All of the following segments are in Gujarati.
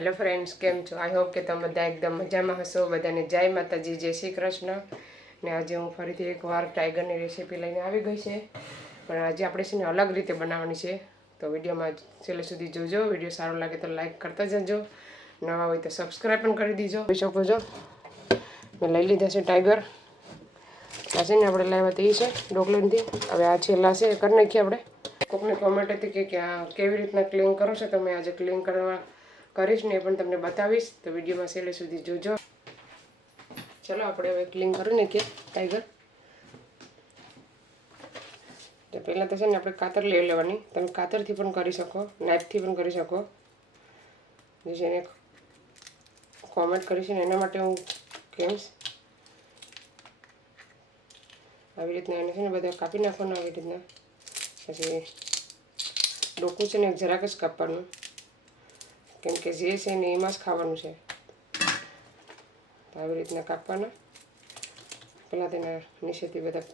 હેલો ફ્રેન્ડ્સ કેમ છો? આઈ હોપ કે તમે બધા એકદમ મજામાં હશો. બધાને જય માતાજી, જય શ્રી કૃષ્ણ. ને આજે હું ફરીથી એકવાર ટાઈગરની રેસીપી લઈને આવી ગઈ છે. પણ આજે આપણે છે ને અલગ રીતે બનાવવાની છે. તો વિડીયોમાં છેલ્લે સુધી જોજો. વીડિયો સારો લાગે તો લાઈક કરતા જજો. નવા હોય તો સબસ્ક્રાઈબ પણ કરી દીજો. જોઈ શકો છો? મેં લઈ લીધા છે ટાઈગર. આ છે ને આપણે લાવ્યા તે છે, ડોકલેનથી. હવે આ છેલ્લા છે, કરી નાખીએ આપણે. કોકને કોમેન્ટ હતી કે આ કેવી રીતના ક્લીન કરો છો તમે? આજે ક્લીન કરવા કરીશ ને એ પણ તમને બતાવીશ. તો વિડીયોમાં છેલ્લે સુધી જોજો. ચલો, આપણે હવે ક્લીન કરી નાખીએ ટાઈગર તો પહેલાં તો છે ને આપણે કાતર લઈ લેવાની. તમે કાતરથી પણ કરી શકો નાઇફથી પણ કરી શકો. જે એને કોમેન્ટ કરીશ ને એના માટે હું કહીશ. આવી રીતના એને છે ને બધા કાપી નાખવાનું, આવી રીતના. પછી ડોકું છે ને જરાક જ કાપવાનું. કેમ કે જે છે ને એમાં જ ખાવાનું છે તો આવી રીતના કાપવાના પહેલાં તેના નીચેથી બધા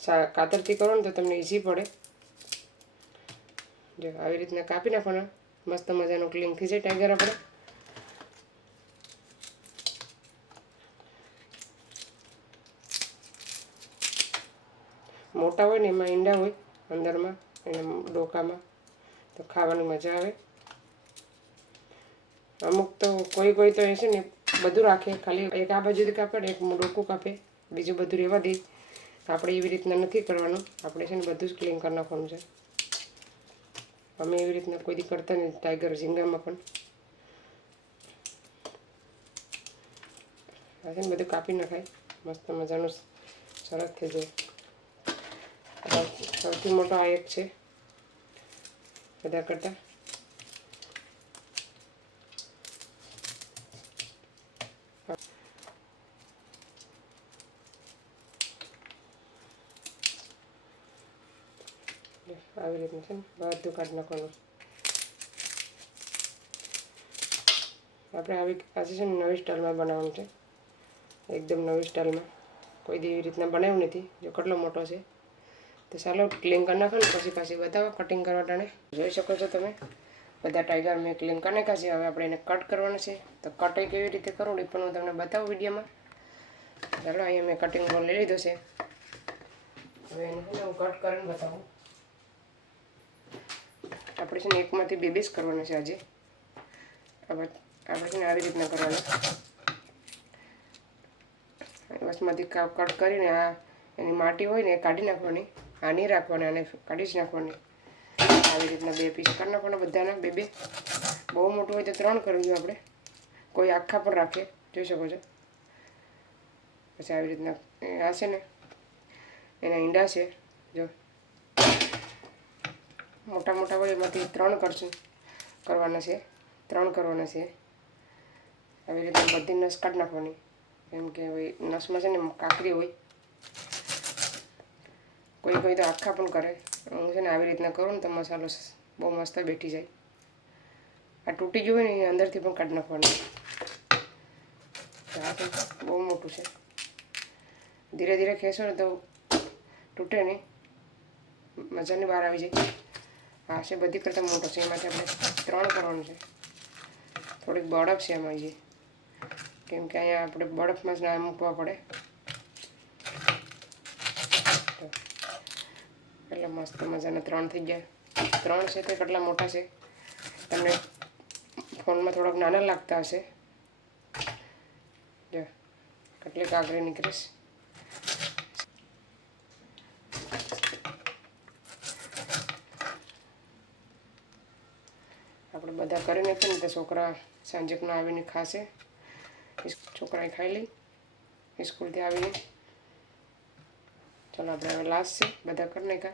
સા- કાતરથી કરો ને તો તમને ઇઝી પડે જો આવી રીતના કાપી નાખવાના મસ્ત મજાનું ક્લીન થઈ જાય ટાઈગર આપણે મોટા હોય ને એમાં ઈંડા હોય અંદરમાં એના ડોકામાં, તો ખાવાની મજા આવે. અમુક તો કોઈ કોઈ તો એ છે ને બધું રાખે, ખાલી એક આ બાજુથી કાપે એક ડોકું કાપે, બીજું બધું રહેવા દે. આપણે એવી રીતના નથી કરવાનું, આપણે છે ને બધું જ ક્લીન કરી નાખવાનું છે. અમે એવી રીતના કોઈ દી કરતા નથી ટાઈગર ઝીંગામાં પણ. આ છે ને બધું કાપી નાખાય, મસ્ત મજાનું સરસ થઈ જાય. સૌથી મોટો આ એક છે. બધા કરતાં. આવી રીતનું છે બધું કાઢી નાખવાનું. આપણે આવી આજે છે નવી સ્ટાઇલમાં બનાવવાનું છે. એકદમ નવી સ્ટાઇલમાં. કોઈ એવી રીતના બનાવ્યું નથી, જો કેટલો મોટો છે. તો ચાલો ક્લીન કરી નાખો ને પછી પાછી બતાવો કટિંગ કરવા ટાણે. જોઈ શકો છો તમે, બધા ટાઈગર મેં ક્લીન કરી નાખ્યા છે. હવે આપણે એને કટ કરવાનું છે. તો કટ કેવી રીતે કરવું એ પણ હું તમને બતાવું વિડીયોમાં. ચાલો, અહીંયા મેં કટિંગ બોલ લઈ લીધો છે. હવે એને હું કટ કરીને બતાવું. આપણે છે ને એકમાંથી બે બેસ કરવાના છે આજે. આપણે છે ને આવી રીતના કરવાના. બસમાંથી કટ કરીને આ એની માટી હોય ને એ કાઢી નાખવાની. આ નહીં રાખવાની અને કાઢી જ નાખવાની. આવી રીતના બે પીસ કરી નાખવાના બધાના. બે બે. બહુ મોટું હોય તો ત્રણ કરવું જોઈએ આપણે. કોઈ આખા પણ રાખે. જોઈ શકો છો. પછી આવી રીતના આ છે ને. એના ઈંડા છે. જો. મોટા મોટા હોય એમાંથી ત્રણ કરશું. કરવાના છે. ત્રણ કરવાના છે. આવી રીતે બધી નસ કાઢી નાખવાની. કેમ કે ભાઈ નસમાં છે ને કાકરી હોય. કોઈ કોઈ તો આખા પણ કરે. હું છે ને આવી રીતના કરું ને તો મસાલો બહુ મસ્ત બેઠી જાય. આ તૂટી ગયું હોય ને અંદરથી પણ કાઢી નાખવાનું. બહુ મોટું છે. ધીરે ધીરે ખેંચો ને તો તૂટે નહીં. મજાની બહાર આવી જાય. આ છે બધી કરતાં મોટો છે. એમાંથી આપણે ત્રણ કરવાનું છે. થોડીક બળફ છે એમાં જે. કેમ કે અહીંયા આપણે બરફમાં જ ના મૂકવા પડે તો એટલે મસ્ત મજાના ત્રણ થઈ ગયા. ત્રણ છે તે કેટલા મોટા છે? તમને ફોનમાં થોડાક નાના લાગતા હશે. જો કેટલી કાકરી નીકળીશ. આપણે બધા કરી નાખીએ ને તો છોકરા સાંજકના આવીને ખાશે. છોકરાએ ખાઈ લઈ. સ્કૂલથી આવીને ચાલો આપણે હવે લાસ્ટ છે બધા કરી નાખ્યા.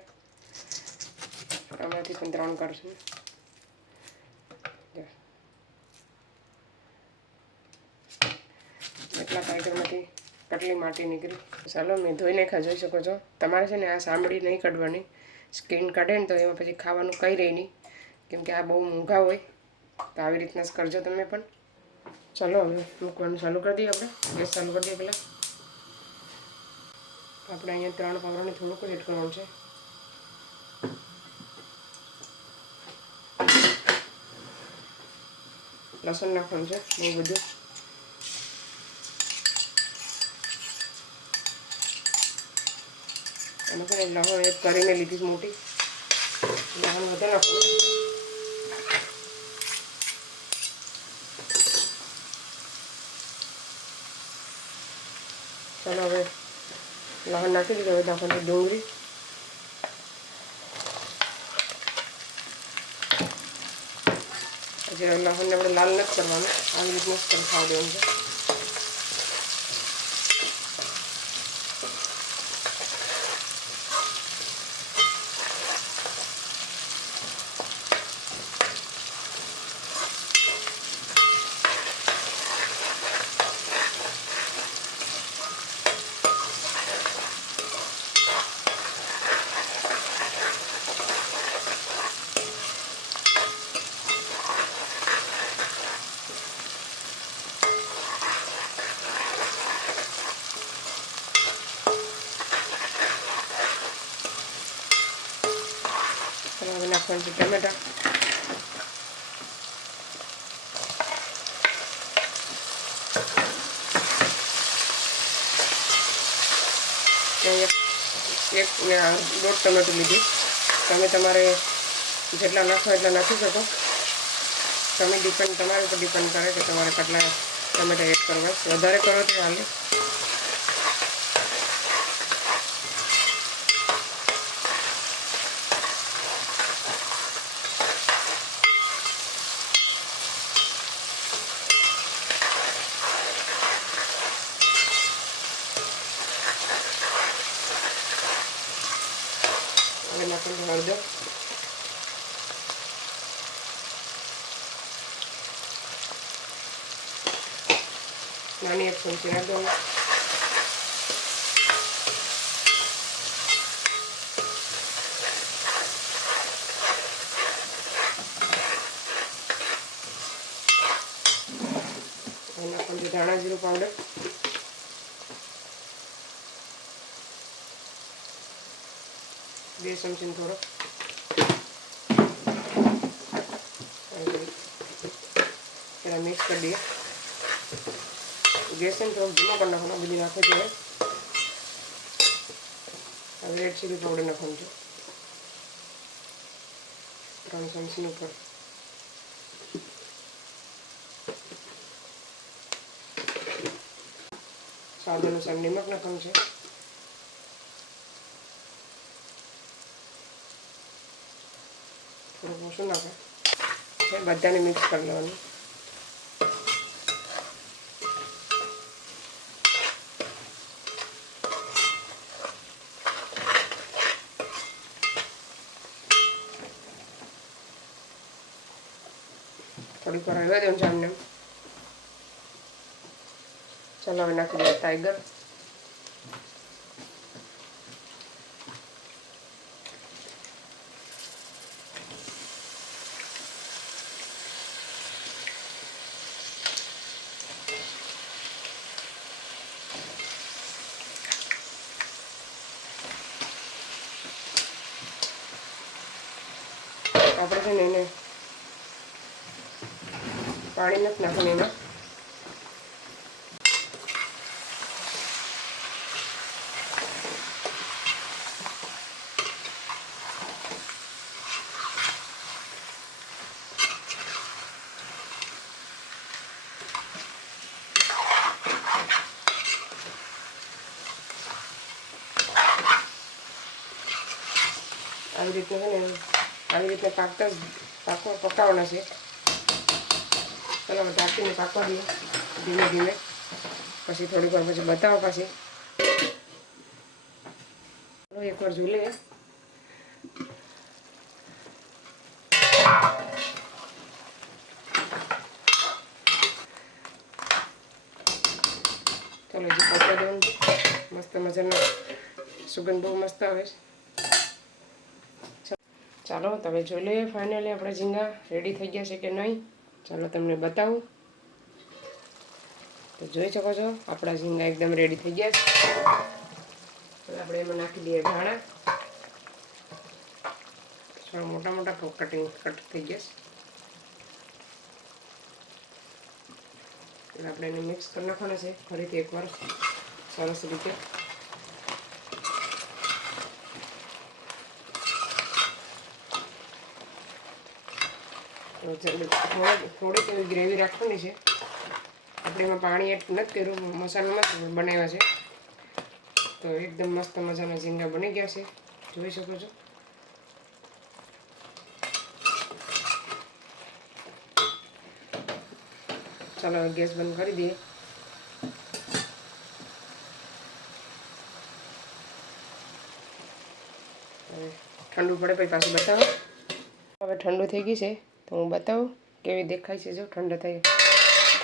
આમાંથી પણ ત્રણ કરશું. એટલા કાર્યક્રમમાંથી કેટલી માટી નીકળી. ચાલો, મેં ધોઈ નાખ્યા, જોઈ શકો છો. તમારે છે ને આ સાંભળી નહીં કાઢવાની. સ્કીન કાઢે ને તો એમાં પછી ખાવાનું કંઈ રહી નહીં. કેમ કે આ બહુ મોંઘા હોય. તો આવી રીતના જ કરજો તમે પણ. ચાલો, હવે મૂકવાનું ચાલુ કરી દઈએ આપણે. ગેસ ચાલુ કરી દઈએ પહેલાં. આપણે અહીંયા ત્રણ પાવડાને થોડુંક જ એડ કરવાનું છે. લસણ નાખવાનું છે, બહુ બધું. અને છે ને લસણ એડ કરીને લીધી મોટી. લસણ વધારે નાખવું ચાલો હવે લસણ નાખી દીધું હવે નાખવાની ડુંગળી હજી લસણને આપણે લાલ નથી કરવાનું આવી રીતનું જ કરી ખાવા દેવાનું છે છે ટમેટા એક એક દોઢ ટમેટું લીધી તમે તમારે જેટલા નાખો એટલા નાખી શકો તમે ડિપેન્ડ તમારા ઉપર ડિપેન્ડ કરે કે તમારે કેટલા ટમેટા એડ કરવા વધારે કરો તો હાલે હળદર નાની એક ચમચી નાખ દો હવે નાખવાનું ધાણા જીરું બે ચમચીનો થોડો પેલા મિક્સ કરી દઈએ ગેસને થોડો ધીમો કરી નાખવાનો બધી નાખે છે હવે રેડ ચીલી પાવડર નાખવાનું છે ત્રણ ચમચીની ઉપર સ્વાદ અનુસાર નિમક નાખવાનું છે થોડુંક શું નાખે બધાને મિક્સ કરી લેવાનું થોડીક વાર રહેવા દેવું છે આમને ચાલો હવે નાખી દઈએ ટાઈગર આપણે છે ને એને પાણી નથી નાખવાનું એમાં આવી રીતે છે ને આવી રીતે પાકતા જ પાકવા પકાવવાના છે. ચાલો ઢાંકીને પાકવા દઈએ. ધીમે ધીમે. પછી થોડીક વાર પછી બતાવો પાછી. એકવાર ઝૂલે ચાલો, હજી પાકવા દેવાનું મસ્ત મજાનો સુગંધ બહુ મસ્ત આવે છે. ચાલો, તમે જોઈ લઈએ ફાઇનલી આપણા ઝીંગા રેડી થઈ ગયા છે કે નહીં? ચાલો તમને બતાવું. તો જોઈ શકો છો, આપણા ઝીંગા એકદમ રેડી થઈ ગયા છે. આપણે એમાં નાખી દઈએ ધાણા. ચાલો મોટા મોટા કટિંગ કટ થઈ ગયા છે. આપણે એને મિક્સ કરી નાખવાના છે, ફરીથી એકવાર સરસ રીતે. થોડીક એવી ગ્રેવી રાખવાની છે. આપણે એમાં પાણી એડ નથી કર્યું મસાલામાં બનાવ્યા છે. તો એકદમ મસ્ત મજાના ઝીંગા બની ગયા છે. જોઈ શકો છો. ચાલો, હવે ગેસ બંધ કરી દઈએ. ઠંડુ પડે પછી પાછું બતાવો. હવે ઠંડુ થઈ ગઈ છે. તો હું બતાવું કેવી દેખાય છે જો ઠંડો થઈ.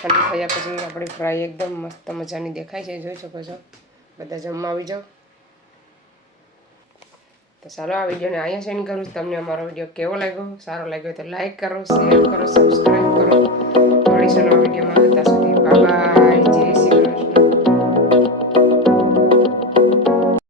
ઠંડુ થયા પછી આપણી ફ્રાય એકદમ મસ્ત મજાની દેખાય છે. જોઈ શકો છો. બધા જમવા આવી જાઓ. તો ચાલો આ વિડીયોને અહીંયા સેન્ડ કરું. તમને અમારો વીડિયો કેવો લાગ્યો? સારો લાગ્યો તો લાઈક કરો શેર કરો સબસ્ક્રાઈબ કરો. મળીશું